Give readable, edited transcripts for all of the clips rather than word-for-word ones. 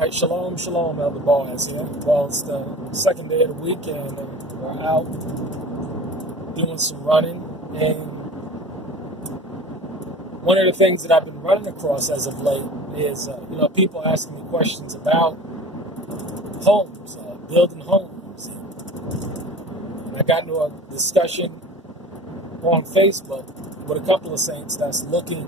right, shalom, shalom, Elder Boaz here. Well, it's the second day of the week, and we're out doing some running. And one of the things that I've been running across as of late is, people asking me questions about homes, building homes. And I got into a discussion on Facebook with a couple of saints that's looking,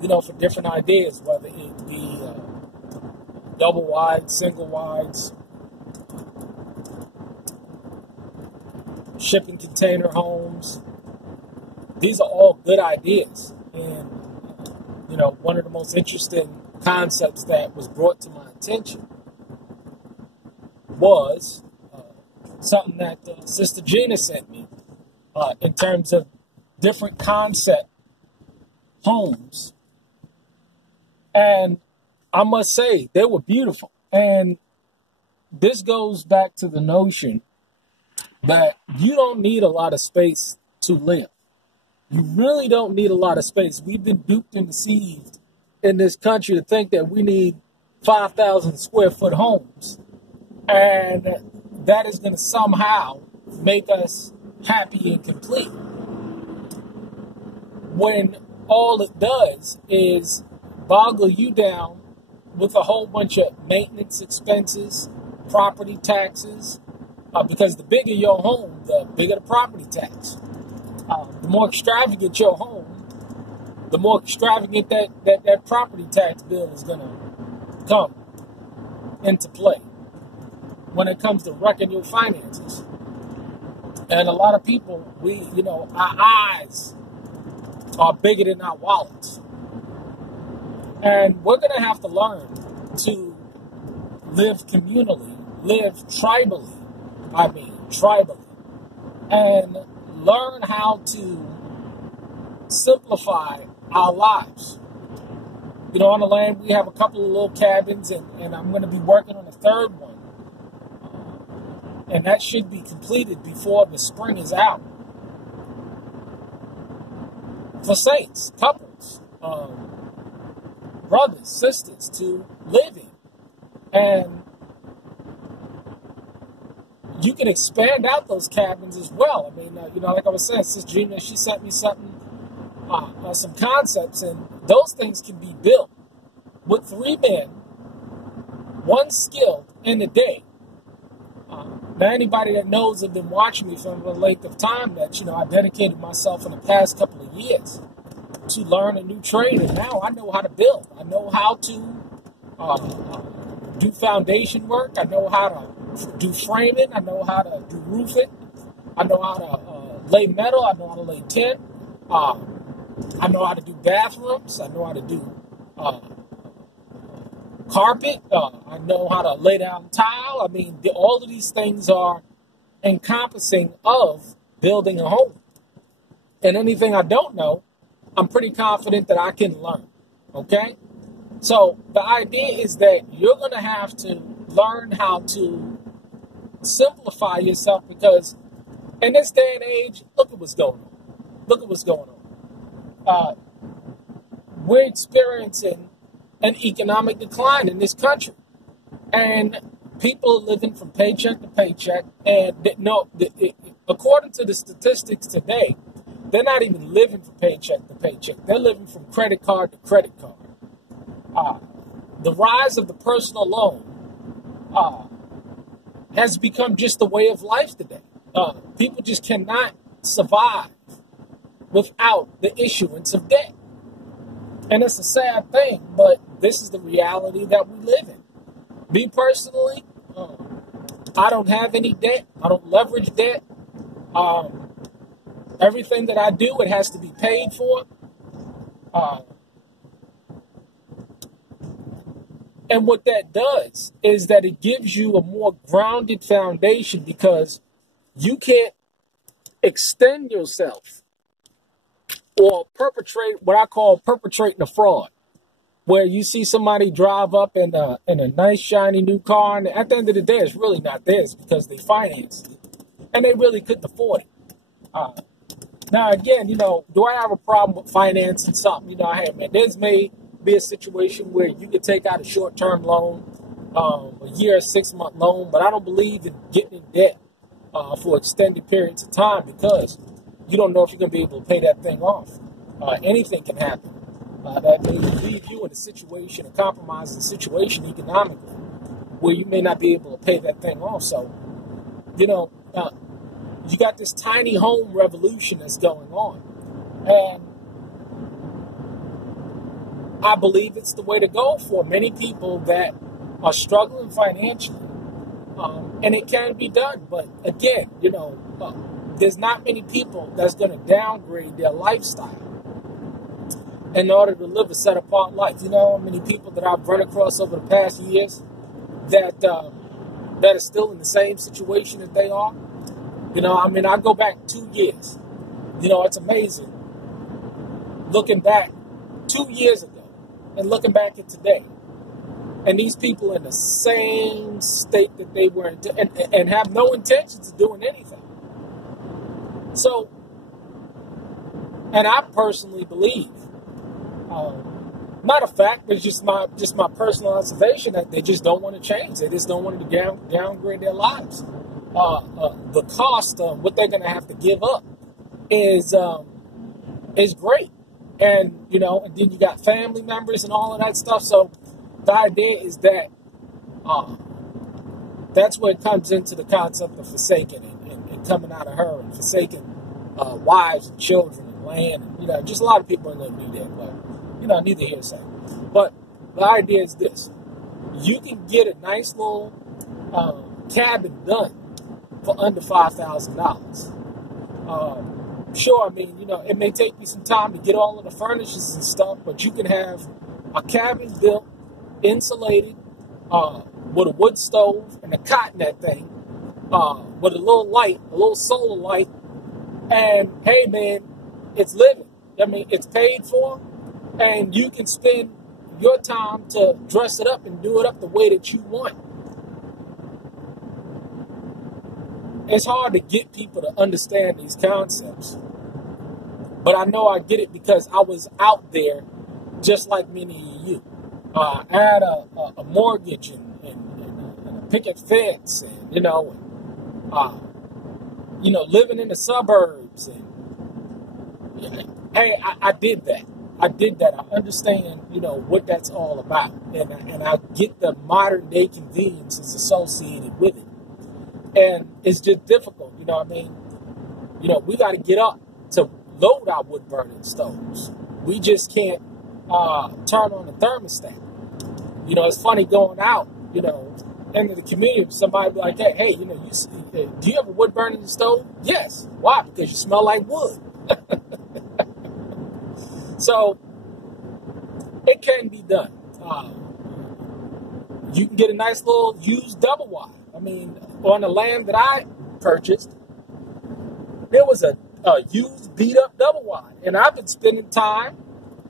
for different ideas, whether it be double wide, single wides, shipping container homes. These are all good ideas. And, one of the most interesting concepts that was brought to my attention was something that Sister Gina sent me in terms of different concept homes. And I must say, they were beautiful. And this goes back to the notion that you don't need a lot of space to live. You really don't need a lot of space. We've been duped and deceived in this country to think that we need 5,000 square foot homes. And that is going to somehow make us happy and complete. When all it does is boggle you down with a whole bunch of maintenance expenses, property taxes, because the bigger your home, the bigger the property tax. The more extravagant your home, the more extravagant that property tax bill is going to come into play when it comes to wrecking your finances. And a lot of people, our eyes are bigger than our wallets. And we're going to have to learn to live communally, live tribally, and learn how to simplify our lives. On the land, we have a couple of little cabins, and I'm going to be working on a third one. And that should be completed before the spring is out. For saints, couples, brothers, sisters to live in. And you can expand out those cabins as well. Like I was saying, Sister Gina, she sent me something, some concepts, and those things can be built with 3 men, 1 skilled in a day. Now, anybody that knows have been watching me from a length of time that, I dedicated myself in the past couple of years to learn a new trade, and now I know how to build. I know how to do foundation work. I know how to do framing. I know how to do roofing. I know how to lay metal. I know how to lay tin. I know how to do bathrooms. I know how to do carpet. I know how to lay down tile. All of these things are encompassing of building a home. And anything I don't know, I'm pretty confident that I can learn. Okay? So the idea is that you're going to have to learn how to simplify yourself, because in this day and age, look at what's going on. We're experiencing an economic decline in this country, and people are living from paycheck to paycheck. And according to the statistics today, they're not even living from paycheck to paycheck. They're living from credit card to credit card. The rise of the personal loan has become just the way of life today. People just cannot survive without the issuance of debt. And it's a sad thing, but this is the reality that we live in. Me personally, I don't have any debt. I don't leverage debt. Everything that I do, it has to be paid for. And what that does is that it gives you a more grounded foundation, because you can't extend yourself or perpetrate what I call perpetrating a fraud, where you see somebody drive up in a nice shiny new car, and at the end of the day, it's really not theirs because they financed it and they really couldn't afford it. Now, again, do I have a problem with financing something? Hey, man, there's may be a situation where you could take out a short-term loan a year or 6-month loan, but I don't believe in getting in debt for extended periods of time because you don't know if you're going to be able to pay that thing off. Anything can happen. That may leave you in a compromising situation economically, where you may not be able to pay that thing off. So, you got this tiny home revolution that's going on. And I believe it's the way to go for many people that are struggling financially. And it can be done. But again, there's not many people that's going to downgrade their lifestyle in order to live a set-apart life. You know how many people that I've run across over the past years that are still in the same situation that they are? I go back 2 years. It's amazing. Looking back 2 years ago and looking back at today. And these people in the same state that they were in and have no intentions of doing anything. So, and I personally believe, not a fact, but just my personal observation that they just don't want to change. They just don't want to downgrade their lives. The cost of what they're going to have to give up is great. And, and then you got family members and all of that stuff. So the idea is that that's where it comes into the concept of forsaking and coming out of her and forsaking wives and children and land. And, just a lot of people in there do that. But, neither here nor there. But the idea is this. You can get a nice little cabin done for under $5,000. Sure, it may take you some time to get all of the furnishings and stuff, but you can have a cabin built, insulated, with a wood stove and a cot in that thing, with a little solar light, and hey man, it's living. It's paid for, and you can spend your time to dress it up and do it up the way that you want. It's hard to get people to understand these concepts. But I know I get it because I was out there just like many of you. I had a mortgage and a picket fence and, living in the suburbs. And hey, I did that. I understand, what that's all about. And I get the modern day conveniences associated with it. And it's just difficult, we got to get up to load our wood burning stoves. We just can't turn on the thermostat. It's funny going out, into the community. Somebody be like, hey, do you have a wood burning stove? Yes. Why? Because you smell like wood. So it can be done. You can get a nice little used double wide. On the land that I purchased, there was a used, beat-up double wide. And I've been spending time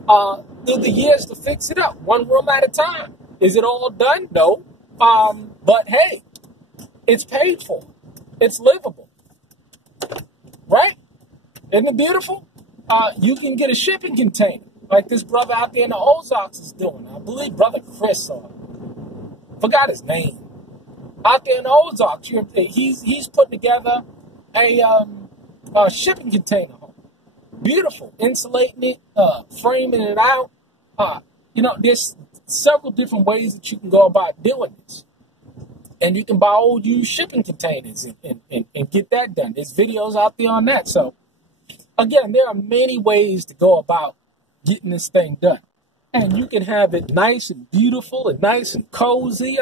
through the years to fix it up, one room at a time. Is it all done? No. But hey, it's paid for. It's livable. Right? Isn't it beautiful? You can get a shipping container, like this brother out there in the Ozarks is doing. I believe Brother Chris, forgot his name. Out there in the Ozarks, he's putting together a shipping container home. Beautiful, insulating it, framing it out. There's several different ways that you can go about doing this. And you can buy old used shipping containers and get that done. There's videos out there on that. So, again, there are many ways to go about getting this thing done. And you can have it nice and beautiful and nice and cozy.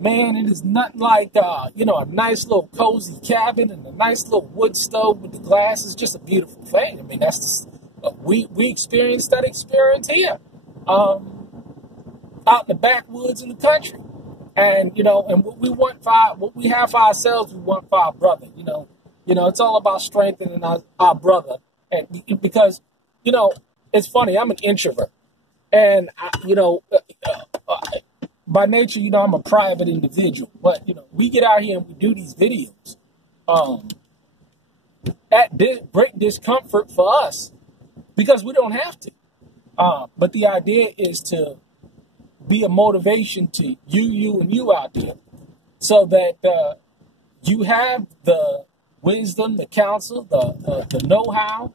Man, it is nothing like, a nice little cozy cabin and a nice little wood stove with the glass. It's just a beautiful thing. That's we experienced that experience here, out in the backwoods in the country. And, and what we have for ourselves, we want for our brother, it's all about strengthening our brother. And because, it's funny, I'm an introvert. And, by nature, I'm a private individual, but, we get out here and we do these videos at great discomfort for us because we don't have to. But the idea is to be a motivation to you, and you out there, so that you have the wisdom, the counsel, the know-how,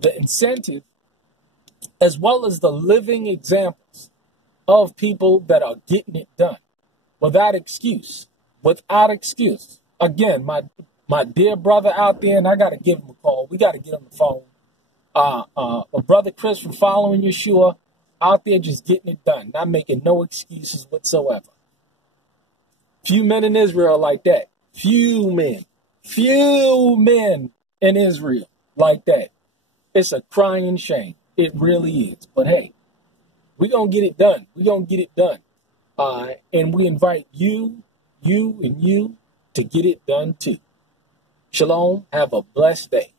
the incentive, as well as the living examples of people that are getting it done without excuse. Without excuse. Again, my dear brother out there, and I got to give him a call. We got to get on the phone. Brother Chris from Following Yeshua, out there just getting it done, not making no excuses whatsoever. Few men in Israel like that. Few men in Israel like that. It's a crying shame. It really is. But hey, we're going to get it done. We're going to get it done. And we invite you to get it done too. Shalom. Have a blessed day.